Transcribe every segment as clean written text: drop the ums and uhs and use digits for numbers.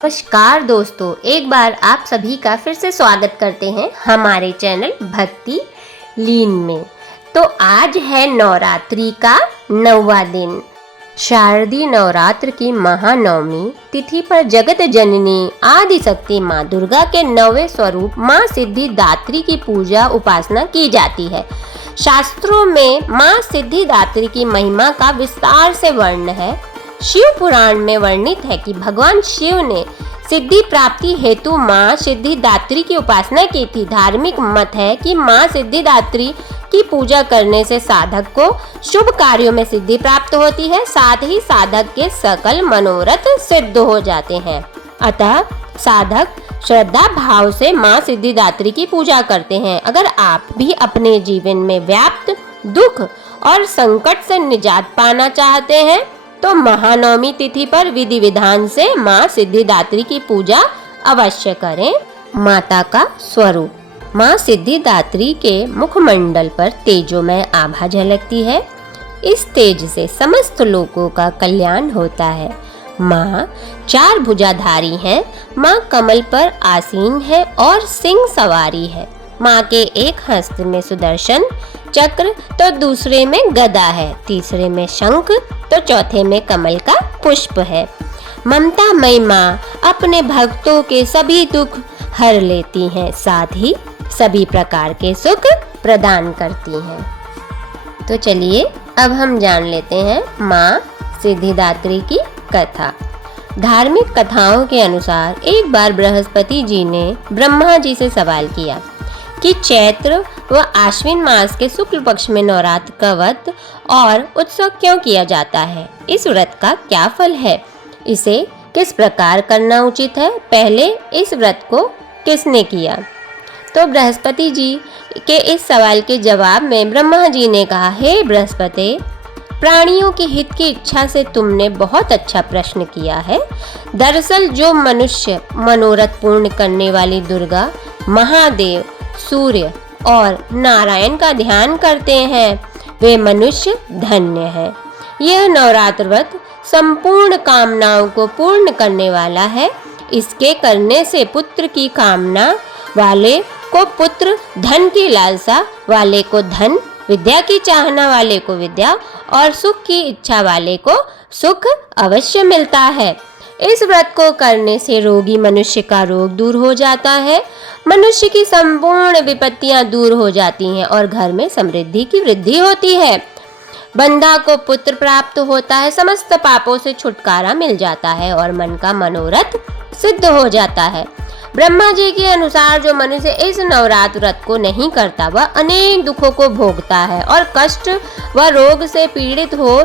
नमस्कार दोस्तों, एक बार आप सभी का फिर से स्वागत करते हैं हमारे चैनल भक्ति लीन में। तो आज है नवरात्रि का 9वां दिन। शारदीय नवरात्र की महानवमी तिथि पर जगत जननी आदि शक्ति माँ दुर्गा के 9वें स्वरूप माँ सिद्धिदात्री की पूजा उपासना की जाती है। शास्त्रों में माँ सिद्धिदात्री की महिमा का विस्तार से वर्णन है। शिव पुराण में वर्णित है कि भगवान शिव ने सिद्धि प्राप्ति हेतु माँ सिद्धिदात्री की उपासना की थी। धार्मिक मत है कि माँ सिद्धिदात्री की पूजा करने से साधक को शुभ कार्यों में सिद्धि प्राप्त होती है, साथ ही साधक के सकल मनोरथ सिद्ध हो जाते हैं। अतः साधक श्रद्धा भाव से माँ सिद्धिदात्री की पूजा करते हैं। अगर आप भी अपने जीवन में व्याप्त दुख और संकट से निजात पाना चाहते हैं तो महानवमी तिथि पर विधि विधान से माँ सिद्धिदात्री की पूजा अवश्य करें। माता का स्वरूप। माँ सिद्धिदात्री के मुखमंडल पर तेजोमय आभा झलकती है। इस तेज से समस्त लोगों का कल्याण होता है। माँ चार भुजाधारी हैं। माँ कमल पर आसीन है और सिंह सवारी है। माँ के एक हस्त में सुदर्शन चक्र तो दूसरे में गदा है, तीसरे में शंख तो चौथे में कमल का पुष्प है। ममतामयी माँ अपने भक्तों के सभी दुख हर लेती हैं, साथ ही सभी प्रकार के सुख प्रदान करती हैं। तो चलिए अब हम जान लेते हैं माँ सिद्धिदात्री की कथा। धार्मिक कथाओं के अनुसार एक बार बृहस्पति जी ने ब्रह्मा जी से सवाल किया कि चैत्र व आश्विन मास के शुक्ल पक्ष में नवरात्र का व्रत और उत्सव क्यों किया जाता है? इस व्रत का क्या फल है? इसे किस प्रकार करना उचित है? पहले इस व्रत को किसने किया? तो बृहस्पति जी के इस सवाल के जवाब में ब्रह्मा जी ने कहा, हे बृहस्पति, प्राणियों के हित की इच्छा से तुमने बहुत अच्छा प्रश्न किया है। दरअसल जो मनुष्य मनोरथ पूर्ण करने वाली दुर्गा, महादेव, सूर्य और नारायण का ध्यान करते हैं वे मनुष्य धन्य हैं। यह नवरात्र व्रत संपूर्ण कामनाओं को पूर्ण करने वाला है। इसके करने से पुत्र की कामना वाले को पुत्र, धन की लालसा वाले को धन, विद्या की चाहना वाले को विद्या और सुख की इच्छा वाले को सुख अवश्य मिलता है। इस व्रत को करने से रोगी मनुष्य का रोग दूर हो जाता है, मनुष्य की संपूर्ण विपत्तियां दूर हो जाती हैं और घर में समृद्धि की वृद्धि होती है। बंधा को पुत्र प्राप्त होता है, समस्त पापों से छुटकारा मिल जाता है और मन का मनोरथ सिद्ध हो जाता है। ब्रह्मा जी के अनुसार जो मनुष्य इस नवरात्र व्रत को नहीं करता वह अनेक दुखों को भोगता है और कष्ट व रोग से पीड़ित हो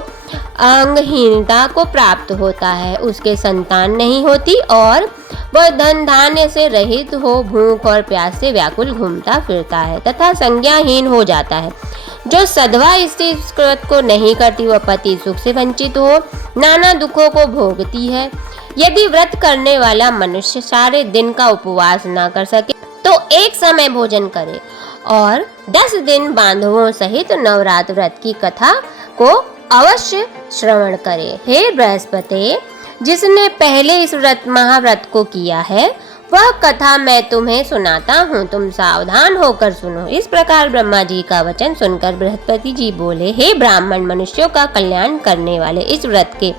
अंगहीनता को प्राप्त होता है। उसके संतान नहीं होती और वह धन धान्य से रहित हो भूख और प्यास से व्याकुल घूमता फिरता है तथा संज्ञाहीन हो जाता है। जो सधवा इस व्रत को नहीं करती वह पति सुख से वंचित हो नाना दुखों को भोगती है। यदि व्रत करने वाला मनुष्य सारे दिन का उपवास ना कर सके तो एक समय भोजन करे और 10 दिन बांधवों सहित नवरात्र व्रत की कथा को अवश्य श्रवण करे। हे बृहस्पति, जिसने पहले इस महाव्रत को किया है वह कथा मैं तुम्हें सुनाता हूँ, तुम सावधान होकर सुनो। इस प्रकार ब्रह्मा जी का वचन सुनकर बृहस्पति जी बोले, हे ब्राह्मण, मनुष्यों का कल्याण करने वाले इस व्रत के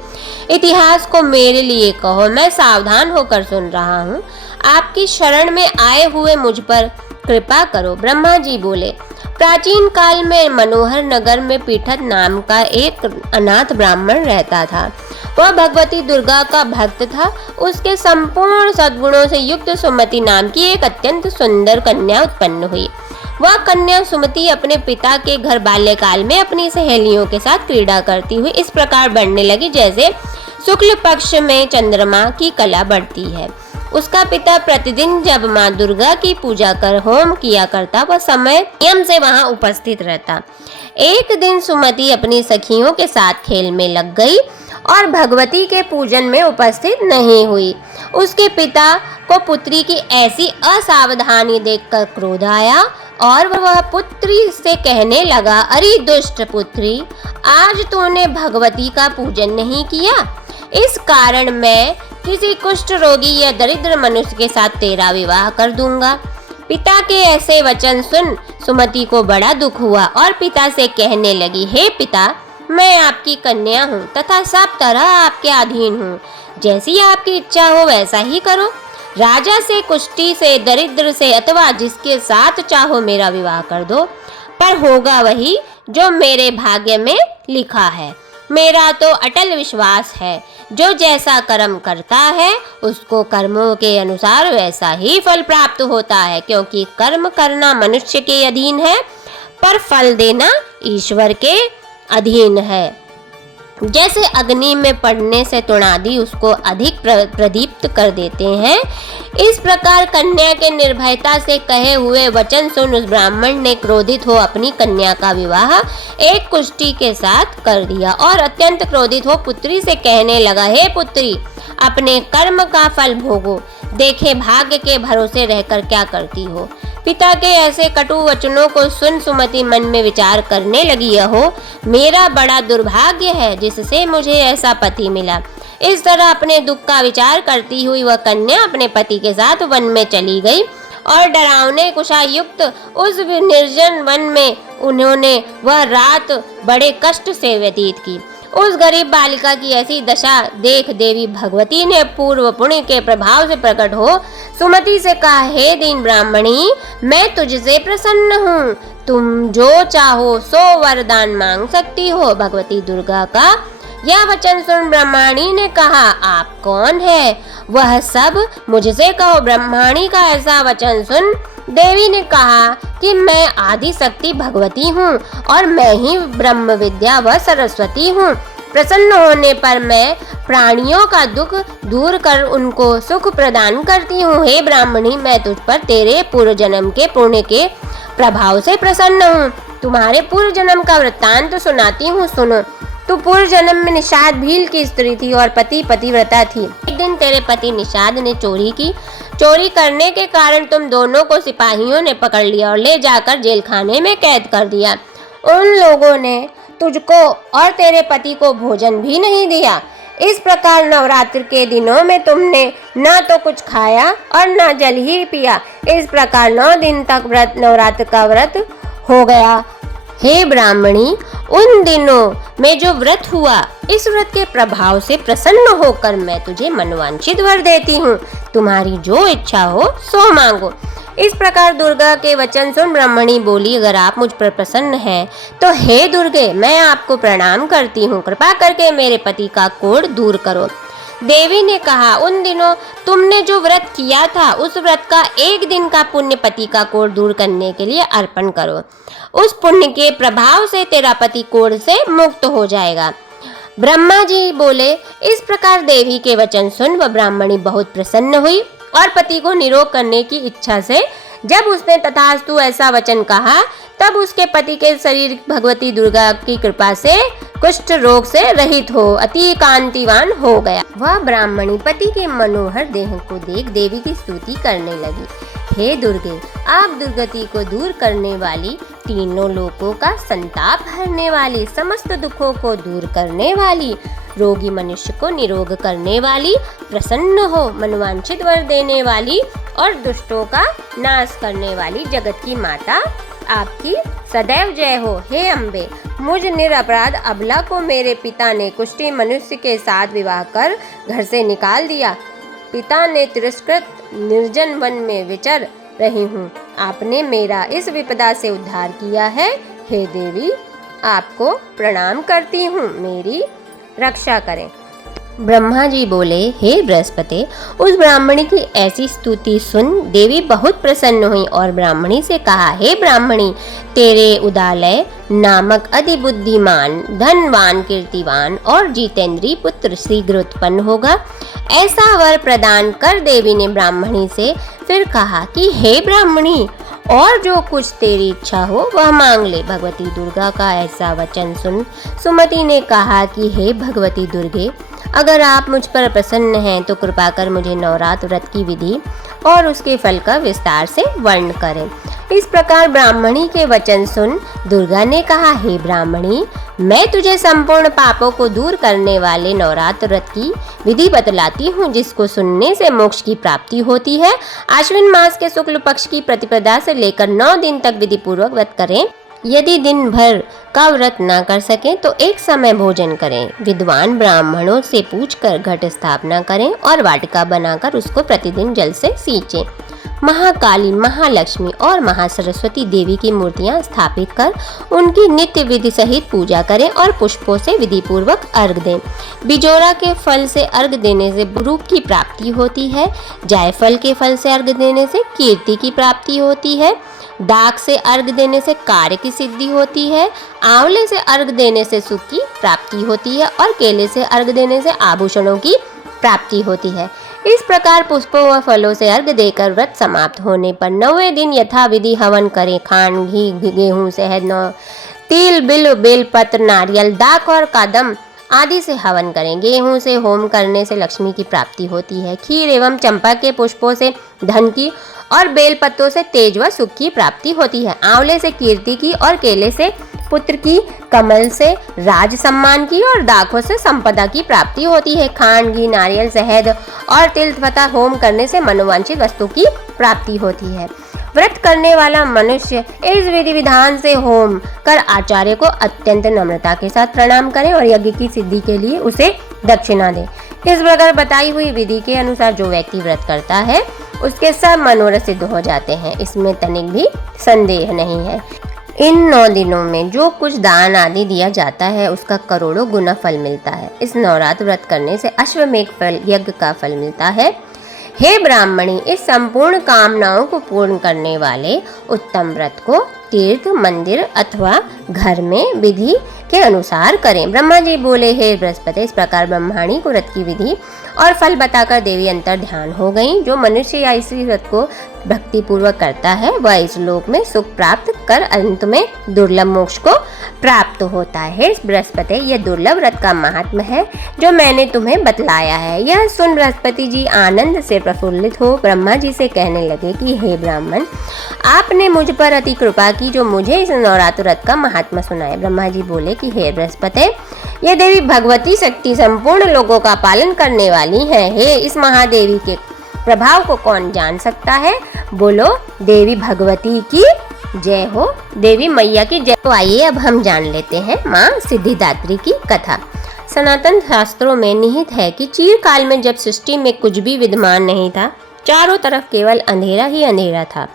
इतिहास को मेरे लिए कहो, मैं सावधान होकर सुन रहा हूँ। आपकी शरण में आए हुए मुझ पर कृपा करो। ब्रह्मा जी बोले, प्राचीन काल में मनोहर नगर में पीठत नाम का एक अनाथ ब्राह्मण रहता था। वह भगवती दुर्गा का भक्त था। उसके संपूर्ण सद्गुणों से युक्त सुमति नाम की एक अत्यंत सुंदर कन्या उत्पन्न हुई। वह कन्या सुमति अपने पिता के घर बाल्यकाल में अपनी सहेलियों के साथ क्रीड़ा करती हुई इस प्रकार बढ़ने लगी जैसे शुक्ल पक्ष में चंद्रमा की कला बढ़ती है। उसका पिता प्रतिदिन जब माँ दुर्गा की पूजा कर होम किया करता वह समय नियम से वहां उपस्थित रहता। एक दिन सुमति अपनी सखियों के साथ खेल में लग गई और भगवती के पूजन में उपस्थित नहीं हुई। उसके पिता को पुत्री की ऐसी असावधानी देखकर क्रोध आया और वह पुत्री से कहने लगा, अरे दुष्ट पुत्री, आज तूने भगवती का पूजन नहीं किया, इस कारण मैं किसी कुष्ठ रोगी या दरिद्र मनुष्य के साथ तेरा विवाह कर दूंगा। पिता के ऐसे वचन सुन सुमति को बड़ा दुख हुआ और पिता से कहने लगी, हे पिता, मैं आपकी कन्या हूँ तथा सब तरह आपके अधीन हूँ। जैसी आपकी इच्छा हो वैसा ही करो। राजा से, कुष्ठी से, दरिद्र से अथवा जिसके साथ चाहो मेरा विवाह कर दो, पर होगा वही जो मेरे भाग्य में लिखा है। मेरा तो अटल विश्वास है, जो जैसा कर्म करता है उसको कर्मों के अनुसार वैसा ही फल प्राप्त होता है, क्योंकि कर्म करना मनुष्य के अधीन है पर फल देना ईश्वर के अधीन है। जैसे अग्नि में पड़ने से तुणादि उसको अधिक प्रदीप्त कर देते हैं, इस प्रकार कन्या के निर्भयता से कहे हुए वचन सुन उस ब्राह्मण ने क्रोधित हो अपनी कन्या का विवाह एक कुष्ठी के साथ कर दिया और अत्यंत क्रोधित हो पुत्री से कहने लगा, हे पुत्री, अपने कर्म का फल भोगो, देखे भाग्य के भरोसे रहकर क्या करती हो। पिता के ऐसे कटु वचनों को सुन सुमति मन में विचार करने लगी, यहो मेरा बड़ा दुर्भाग्य है जिससे मुझे ऐसा पति मिला। इस तरह अपने दुख का विचार करती हुई वह कन्या अपने पति के साथ वन में चली गई और डरावने कुशायुक्त उस निर्जन वन में उन्होंने वह रात बड़े कष्ट से व्यतीत की। उस गरीब बालिका की ऐसी दशा देख देवी भगवती ने पूर्व पुण्य के प्रभाव से प्रकट हो सुमति से कहा, हे दीन ब्राह्मणी, मैं तुझसे प्रसन्न हूँ, तुम जो चाहो सो वरदान मांग सकती हो। भगवती दुर्गा का यह वचन सुन ब्रह्मणी ने कहा, आप कौन है? वह सब मुझसे कहो। ब्रह्मणी का ऐसा वचन सुन देवी ने कहा कि मैं आदि शक्ति भगवती हूँ और मैं ही ब्रह्म विद्या व सरस्वती हूँ। प्रसन्न होने पर मैं प्राणियों का दुख दूर कर उनको सुख प्रदान करती हूँ। हे ब्राह्मणी, मैं तुझ पर तेरे पूर्व जन्म के पुण्य के प्रभाव से प्रसन्न हूँ। तुम्हारे पूर्व जन्म का वृत्तांत सुनाती हूँ, सुनो। तू पूर्व जन्म में निषाद भील की स्त्री थी और पति पतिव्रता थी। एक दिन तेरे पति निषाद ने चोरी की। चोरी करने के कारण तुम दोनों को सिपाहियों ने पकड़ लिया और ले जाकर जेल खाने में कैद कर दिया। उन लोगों ने तुझको और तेरे पति को भोजन भी नहीं दिया। इस प्रकार नवरात्र के दिनों में तुमने न तो कुछ खाया और न जल ही पिया। इस प्रकार 9 दिन तक नवरात्र का व्रत हो गया। हे ब्राह्मणी, उन दिनों में जो व्रत हुआ, इस व्रत के प्रभाव से प्रसन्न होकर मैं तुझे मनवांछित वर देती हूँ। तुम्हारी जो इच्छा हो सो मांगो। इस प्रकार दुर्गा के वचन सुन ब्राह्मणी बोली, अगर आप मुझ पर प्रसन्न हैं तो हे दुर्गे, मैं आपको प्रणाम करती हूँ, कृपा करके मेरे पति का कोढ़ दूर करो। देवी ने कहा, उन दिनों तुमने जो व्रत किया था उस व्रत का 1 दिन का पुण्य पति का कोढ़ दूर करने के लिए अर्पण करो। उस पुण्य के प्रभाव से तेरा पति कोढ़ से मुक्त हो जाएगा। ब्रह्मा जी बोले। इस प्रकार देवी के वचन सुन वह ब्राह्मणी बहुत प्रसन्न हुई और पति को निरोग करने की इच्छा से जब उसने तथास्तु ऐसा वचन कहा, तब उसके पति के शरीर भगवती दुर्गा की कृपा से कुष्ठ रोग से रहित हो अति कांतिवान हो गया। वह ब्राह्मणी पति के मनोहर देह को देख देवी की स्तुति करने लगी। हे दुर्गे, आप दुर्गति को दूर करने वाली, तीनों लोकों का संताप हरने वाली, समस्त दुखों को दूर करने वाली, रोगी मनुष्य को निरोग करने वाली, प्रसन्न हो मनवांछित वर देने वाली और दुष्टों का नाश करने वाली जगत की माता, आपकी सदैव जय हो। हे अम्बे, मुझ निरपराध अबला को मेरे पिता ने कुष्ठी मनुष्य के साथ विवाह कर घर से निकाल दिया। पिता ने तिरस्कृत निर्जन वन में विचर रही हूँ। आपने मेरा इस विपदा से उद्धार किया है। हे देवी, आपको प्रणाम करती हूँ, मेरी रक्षा करें। ब्रह्मा जी बोले, हे बृहस्पति, उस ब्राह्मणी की ऐसी स्तुति सुन देवी बहुत प्रसन्न हुई और ब्राह्मणी से कहा, हे ब्राह्मणी, तेरे उदालय नामक अति बुद्धिमान, धनवान, कीर्तिवान और जितेंद्रीय पुत्र शीघ्र उत्पन्न होगा। ऐसा वर प्रदान कर देवी ने ब्राह्मणी से फिर कहा कि हे ब्राह्मणी, और जो कुछ तेरी इच्छा हो वह मांग ले। भगवती दुर्गा का ऐसा वचन सुन सुमति ने कहा कि हे भगवती दुर्गे, अगर आप मुझ पर प्रसन्न हैं तो कृपा कर मुझे नवरात्र व्रत की विधि और उसके फल का विस्तार से वर्ण करें। इस प्रकार ब्राह्मणी के वचन सुन दुर्गा ने कहा, हे ब्राह्मणी, मैं तुझे संपूर्ण पापों को दूर करने वाले नवरात्र व्रत की विधि बतलाती हूँ, जिसको सुनने से मोक्ष की प्राप्ति होती है। आश्विन मास के शुक्ल पक्ष की प्रतिपदा से लेकर 9 दिन तक विधि पूर्वक व्रत करें। यदि दिन भर का व्रत न कर सकें तो एक समय भोजन करें। विद्वान ब्राह्मणों से पूछकर घट स्थापना करें और वाटिका बनाकर उसको प्रतिदिन जल से सींचें। महाकाली, महालक्ष्मी और महासरस्वती देवी की मूर्तियां स्थापित कर उनकी नित्य विधि सहित पूजा करें और पुष्पों से विधि पूर्वक अर्घ दें। बिजोरा के फल से अर्घ देने से रूप की प्राप्ति होती है। जायफल के फल से अर्घ देने से कीर्ति की प्राप्ति होती है। डाक से अर्घ देने से कार्य की सिद्धि होती है। आंवले से अर्घ देने से सुख की प्राप्ति होती है और केले से अर्घ देने से आभूषणों की प्राप्ति होती है। इस प्रकार पुष्पों व फलों से अर्घ देकर व्रत समाप्त होने पर 9वें दिन यथाविधि हवन करें। खांड, घी, गेहूं, शहद, तिल, बिल, बेलपत्र, नारियल, दाख और कदम आदि से हवन करें। गेहूं से होम करने से लक्ष्मी की प्राप्ति होती है। खीर एवं चंपा के पुष्पों से धन की और बेल पत्तों से तेज व सुख की प्राप्ति होती है। आंवले से कीर्ति की और केले से पुत्र की, कमल से राज सम्मान की और दाखों से संपदा की प्राप्ति होती है। खांड, घी, नारियल, शहद और तिल तथा होम करने से मनोवांछित वस्तु की प्राप्ति होती है। व्रत करने वाला मनुष्य इस विधि विधान से होम कर आचार्य को अत्यंत नम्रता के साथ प्रणाम करे और यज्ञ की सिद्धि के लिए उसे दक्षिणा दे। इस प्रकार बताई हुई विधि के अनुसार जो व्यक्ति व्रत करता है उसके सब मनोरथ सिद्ध हो जाते हैं, इसमें तनिक भी संदेह नहीं है। इन 9 दिनों में जो कुछ दान आदि दिया जाता है उसका करोड़ों गुना फल मिलता है। इस नवरात्र व्रत करने से अश्वमेध फल यज्ञ का फल मिलता है। हे ब्राह्मणी, इस संपूर्ण कामनाओं को पूर्ण करने वाले उत्तम व्रत को तीर्थ, मंदिर अथवा घर में विधि के अनुसार करें। ब्रह्मा जी बोले, हे बृहस्पति, इस प्रकार ब्रह्माणी को व्रत की विधि और फल बताकर देवी अंतर ध्यान हो गई। जो मनुष्य या इसी व्रत को भक्ति पूर्वक करता है वह इस लोक में सुख प्राप्त कर अंत में दुर्लभ मोक्ष को प्राप्त होता है। बृहस्पति, यह दुर्लभ व्रत का महात्म्य है जो मैंने तुम्हें बतलाया है। यह सुन बृहस्पति जी आनंद से प्रफुल्लित हो ब्रह्मा जी से कहने लगे कि हे ब्राह्मण, आपने मुझ पर अति कृपा की जो मुझे इस नवरात्र व्रत का महात्म्य सुनाए। ब्रह्मा जी बोले कि हे बृहस्पति, यह देवी भगवती शक्ति संपूर्ण लोगों का पालन करने वाली है। हे, इस महादेवी के प्रभाव को कौन जान सकता है? बोलो देवी भगवती की जय हो, देवी मैया की जय। तो आइए अब हम जान लेते हैं माँ सिद्धिदात्री की कथा। सनातन शास्त्रों में निहित है कि चिरकाल में जब सृष्टि में कुछ भी विद्यमान नहीं था, चारों तरफ केवल अंधेरा ही अंधेरा था,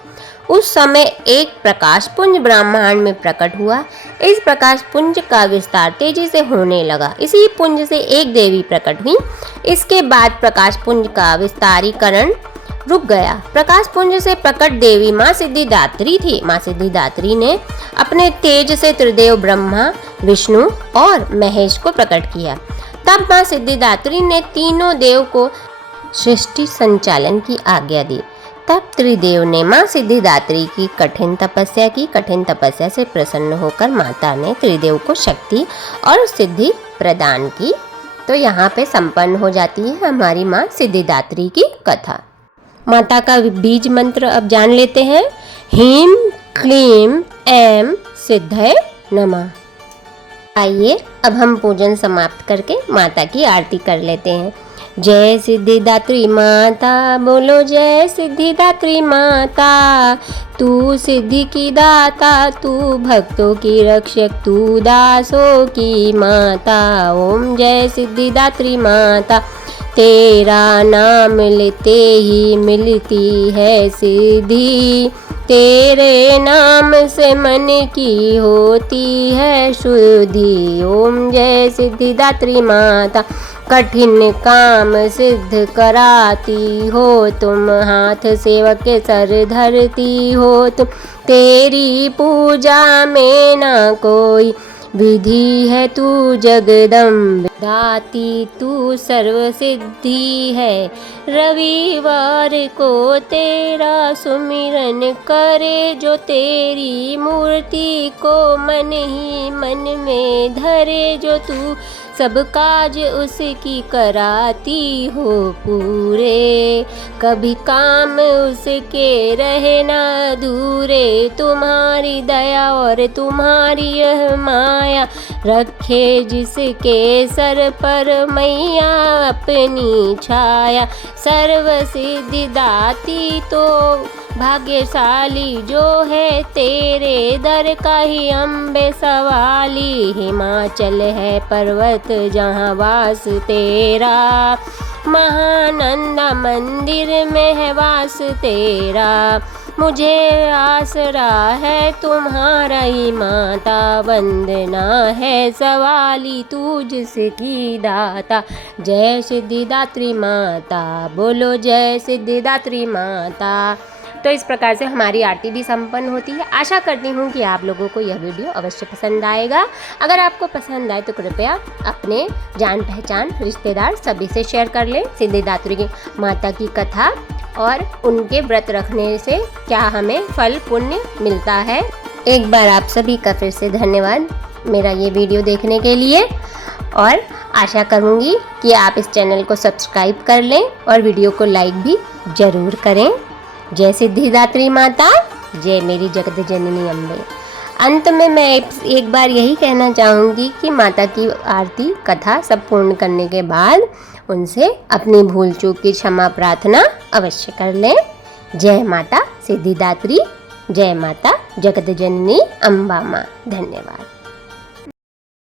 उस समय एक प्रकाश पुंज ब्रह्मांड में प्रकट हुआ। इस प्रकाश पुंज का विस्तार तेजी से होने लगा। इसी पुंज से एक देवी प्रकट हुई। इसके बाद प्रकाश पुंज का विस्तारीकरण रुक गया। प्रकाश पुंज से प्रकट देवी माँ सिद्धिदात्री थी। माँ सिद्धिदात्री ने अपने तेज से त्रिदेव ब्रह्मा, विष्णु और महेश को प्रकट किया। तब माँ सिद्धिदात्री ने तीनों देव को सृष्टि संचालन की आज्ञा दी। तब त्रिदेव ने माँ सिद्धिदात्री की कठिन तपस्या की। कठिन तपस्या से प्रसन्न होकर माता ने त्रिदेव को शक्ति और सिद्धि प्रदान की। तो यहाँ पे संपन्न हो जाती है हमारी माँ सिद्धिदात्री की कथा। माता का बीज मंत्र अब जान लेते हैं। ह्रीं क्लीं ऐं सिद्धये नमः। आइए अब हम पूजन समाप्त करके माता की आरती कर लेते हैं। जय सिद्धिदात्री माता, बोलो जय सिद्धिदात्री माता। तू सिद्धि की दाता, तू भक्तों की रक्षक, तू दासों की माता। ओम जय सिद्धिदात्री माता। तेरा नाम लेते ही मिलती है सिद्धि, तेरे नाम से मन की होती है शुद्धि। ओम जय सिद्धिदात्री माता। कठिन काम सिद्ध कराती हो तुम, हाथ सेवक के सर धरती हो तुम। तेरी पूजा में ना कोई विधि है, तू जगदम्ब दाती, तू सर्व सिद्धि है। रविवार को तेरा सुमिरन करे जो, तेरी मूर्ति को मन ही मन में धरे जो, तू सब काज उसकी कराती हो पूरे, कभी काम उसके रहे ना अधूरे। तुम्हारी दया और तुम्हारी यह माया, रखे जिसके सर पर मैया अपनी छाया। सर्व सिद्धि दाती तो भाग्यशाली जो है, तेरे दर का ही अम्बे सवाली। हिमाचल है पर्वत जहाँ वास तेरा, महानंदा मंदिर में है वास तेरा। मुझे आसरा है तुम्हारा ही माता, वंदना है सवाली तू जिसकी दाता। जय सिद्धिदात्री माता, बोलो जय सिद्धिदात्री माता। तो इस प्रकार से हमारी आरती भी संपन्न होती है। आशा करती हूँ कि आप लोगों को यह वीडियो अवश्य पसंद आएगा। अगर आपको पसंद आए तो कृपया अपने जान पहचान रिश्तेदार सभी से शेयर कर लें। सिद्धिदात्री माता की कथा और उनके व्रत रखने से क्या हमें फल पुण्य मिलता है। एक बार आप सभी का फिर से धन्यवाद मेरा ये वीडियो देखने के लिए, और आशा करूँगी कि आप इस चैनल को सब्सक्राइब कर लें और वीडियो को लाइक भी ज़रूर करें। जय सिद्धिदात्री माता, जय मेरी जगत जननी अम्बे। अंत में मैं एक बार यही कहना चाहूँगी कि माता की आरती कथा सब पूर्ण करने के बाद उनसे अपनी भूल चूक की क्षमा प्रार्थना अवश्य कर लें। जय माता सिद्धिदात्री, जय माता जगत जननी अम्बा माँ। धन्यवाद।